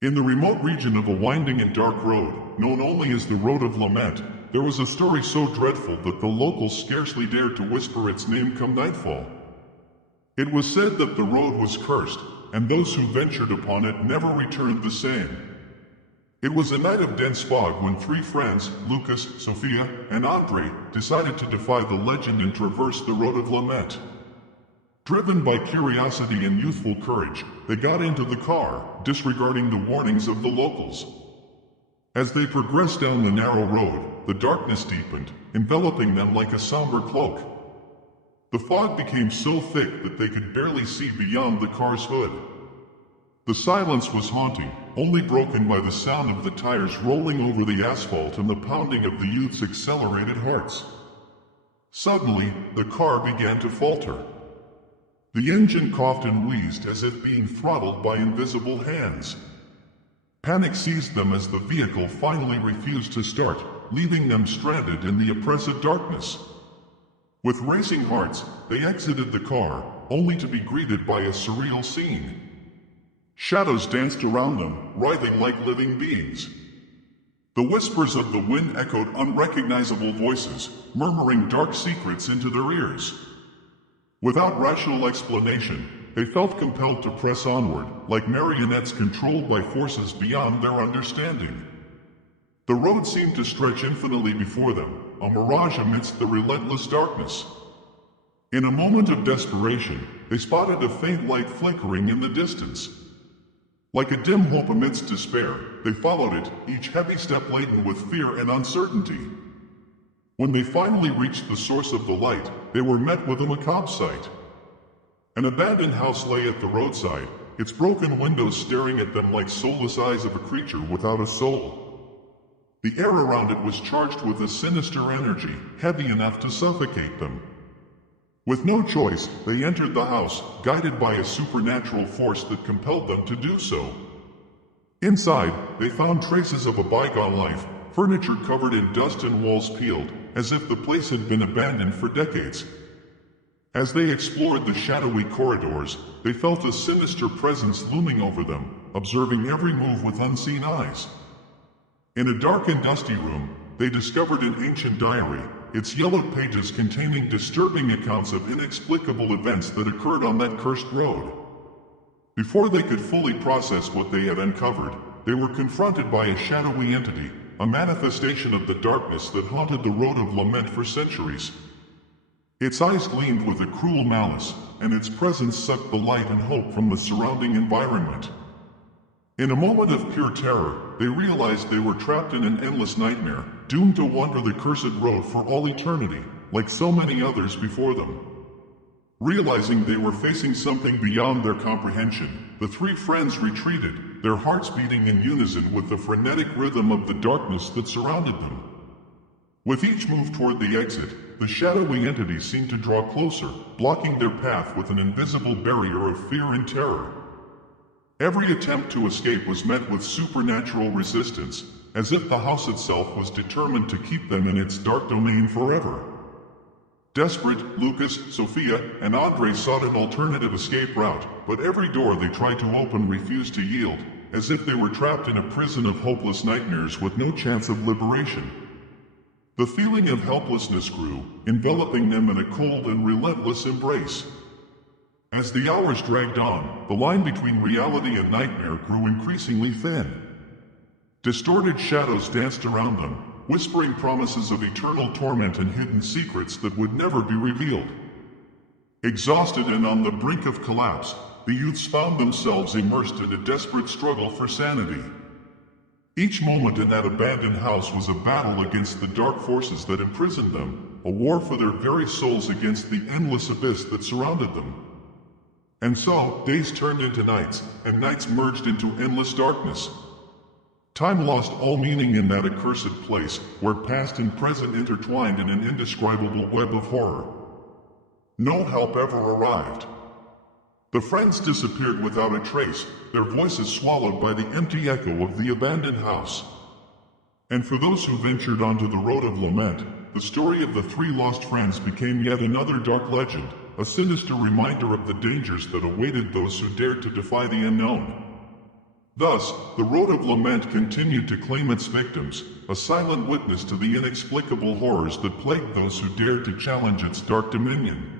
In the remote region of a winding and dark road, known only as the Road of Lament, there was a story so dreadful that the locals scarcely dared to whisper its name come nightfall. It was said that the road was cursed, and those who ventured upon it never returned the same. It was a night of dense fog when three friends, Lucas, Sofia, and André, decided to defy the legend and traverse the Road of Lament. Driven by curiosity and youthful courage, they got into the car, disregarding the warnings of the locals. As they progressed down the narrow road, the darkness deepened, enveloping them like a somber cloak. The fog became so thick that they could barely see beyond the car's hood. The silence was haunting, only broken by the sound of the tires rolling over the asphalt and the pounding of the youth's accelerated hearts. Suddenly, the car began to falter. The engine coughed and wheezed as if being throttled by invisible hands. Panic seized them as the vehicle finally refused to start, leaving them stranded in the oppressive darkness. With racing hearts, they exited the car, only to be greeted by a surreal scene. Shadows danced around them, writhing like living beings. The whispers of the wind echoed unrecognizable voices, murmuring dark secrets into their ears. Without rational explanation, they felt compelled to press onward, like marionettes controlled by forces beyond their understanding. The road seemed to stretch infinitely before them, a mirage amidst the relentless darkness. In a moment of desperation, they spotted a faint light flickering in the distance. Like a dim hope amidst despair, they followed it, each heavy step laden with fear and uncertainty. When they finally reached the source of the light, they were met with a macabre sight. An abandoned house lay at the roadside, its broken windows staring at them like soulless eyes of a creature without a soul. The air around it was charged with a sinister energy, heavy enough to suffocate them. With no choice, they entered the house, guided by a supernatural force that compelled them to do so. Inside, they found traces of a bygone life, furniture covered in dust and walls peeled, as if the place had been abandoned for decades. As they explored the shadowy corridors, they felt a sinister presence looming over them, observing every move with unseen eyes. In a dark and dusty room, they discovered an ancient diary, its yellowed pages containing disturbing accounts of inexplicable events that occurred on that cursed road. Before they could fully process what they had uncovered, they were confronted by a shadowy entity, a manifestation of the darkness that haunted the Road of Lament for centuries. Its eyes gleamed with a cruel malice, and its presence sucked the light and hope from the surrounding environment. In a moment of pure terror, they realized they were trapped in an endless nightmare, doomed to wander the cursed road for all eternity, like so many others before them. Realizing they were facing something beyond their comprehension, the three friends retreated, their hearts beating in unison with the frenetic rhythm of the darkness that surrounded them. With each move toward the exit, the shadowy entity seemed to draw closer, blocking their path with an invisible barrier of fear and terror. Every attempt to escape was met with supernatural resistance, as if the house itself was determined to keep them in its dark domain forever. Desperate, Lucas, Sofia, and André sought an alternative escape route, but every door they tried to open refused to yield, as if they were trapped in a prison of hopeless nightmares with no chance of liberation. The feeling of helplessness grew, enveloping them in a cold and relentless embrace. As the hours dragged on, the line between reality and nightmare grew increasingly thin. Distorted shadows danced around them, whispering promises of eternal torment and hidden secrets that would never be revealed. Exhausted and on the brink of collapse, the youths found themselves immersed in a desperate struggle for sanity. Each moment in that abandoned house was a battle against the dark forces that imprisoned them, a war for their very souls against the endless abyss that surrounded them. And so, days turned into nights, and nights merged into endless darkness. Time lost all meaning in that accursed place, where past and present intertwined in an indescribable web of horror. No help ever arrived. The friends disappeared without a trace, their voices swallowed by the empty echo of the abandoned house. And for those who ventured onto the Road of Lament, the story of the three lost friends became yet another dark legend, a sinister reminder of the dangers that awaited those who dared to defy the unknown. Thus, the Road of Lament continued to claim its victims, a silent witness to the inexplicable horrors that plagued those who dared to challenge its dark dominion.